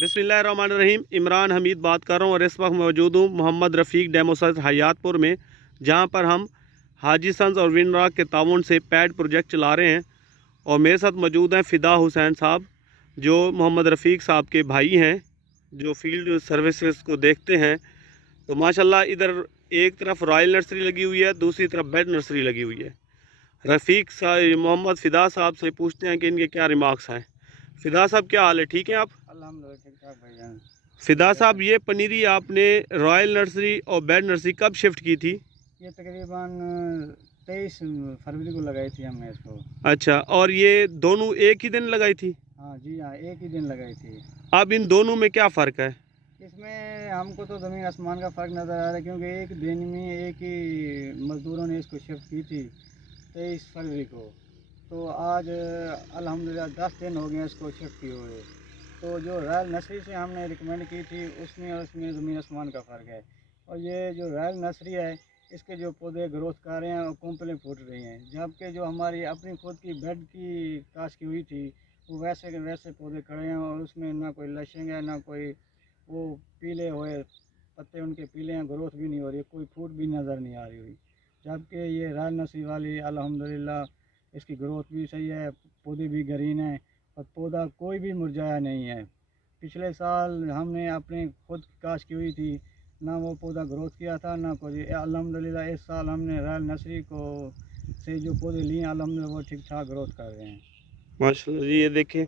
बिस्मिल्लाहिर्रहमानिर्रहीम। इमरान हमीद बात कर रहा हूँ और इस वक्त मौजूद हूँ मोहम्मद रफ़ीक डेमो साइट हयातपुर में, जहाँ पर हम हाजी सन्स और विनराग के ताउन से पैड प्रोजेक्ट चला रहे हैं। और मेरे साथ मौजूद हैं फ़िदा हुसैन साहब, जो मोहम्मद रफ़ीक साहब के भाई हैं, जो फील्ड सर्विसेज को देखते हैं। तो माशाल्लाह इधर एक तरफ रॉयल नर्सरी लगी हुई है, दूसरी तरफ बेड नर्सरी लगी हुई है। रफ़ीक साहब मोहम्मद फ़िदा साहब से पूछते हैं कि इनके क्या रिमार्क्स हैं। फ़िदा साहब क्या हाल है, ठीक हैं आप? अल्हम्दुलिल्लाह ठीक ठाक भाईजान। फ़िदा साहब, ये पनीरी आपने रॉयल नर्सरी और बेड नर्सरी कब शिफ्ट की थी? ये तकरीबन 23 फरवरी को लगाई थी हमने इसको। अच्छा, और ये दोनों एक ही दिन लगाई थी? हाँ जी हाँ, एक ही दिन लगाई थी। अब इन दोनों में क्या फ़र्क है? इसमें हमको तो ज़मीन आसमान का फ़र्क नज़र आ रहा है, क्योंकि एक दिन में एक ही मज़दूरों ने इसको शिफ्ट की थी 23 फरवरी को। तो आज अल्हम्दुलिल्लाह 10 दिन हो गए इसको शिफ्ट किए हुए। तो जो रॉयल नर्सरी से हमने रिकमेंड की थी उसमें और इसमें ज़मीन आसमान का फ़र्क है। और ये जो रॉयल नर्सरी है, इसके जो पौधे ग्रोथ कर रहे हैं और कुंपलें फूट रही हैं, जबकि जो हमारी अपनी खुद की बेड की काश की हुई थी वो वैसे के वैसे पौधे खड़े हैं और उसमें ना कोई लशिंग है, ना कोई वो पीले हुए पत्ते उनके पीले हैं, ग्रोथ भी नहीं हो रही, कोई फूट भी नज़र नहीं आ रही हुई। जबकि ये रॉयल नर्सरी वाली अल्हम्दुलिल्लाह इसकी ग्रोथ भी सही है, पौधे भी ग्रीन हैं और पौधा कोई भी मुरझाया नहीं है। पिछले साल हमने अपने खुद काश की हुई थी, ना वो पौधा ग्रोथ किया था ना कुछ। अल्हम्दुलिल्लाह इस साल हमने रॉयल नर्सरी को से जो पौधे लिए हैं अल्हम्दुलिल्लाह वो ठीक ठाक ग्रोथ कर रहे हैं। माशाल्लाह जी, ये देखें,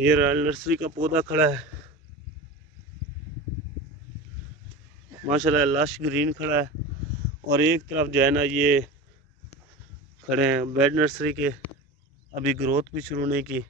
ये रॉयल नर्सरी का पौधा खड़ा है, माशाल्लाह लश ग्रीन खड़ा है। और एक तरफ जो है ना, ये खड़े हैं बेड नर्सरी के, अभी ग्रोथ भी शुरू नहीं की।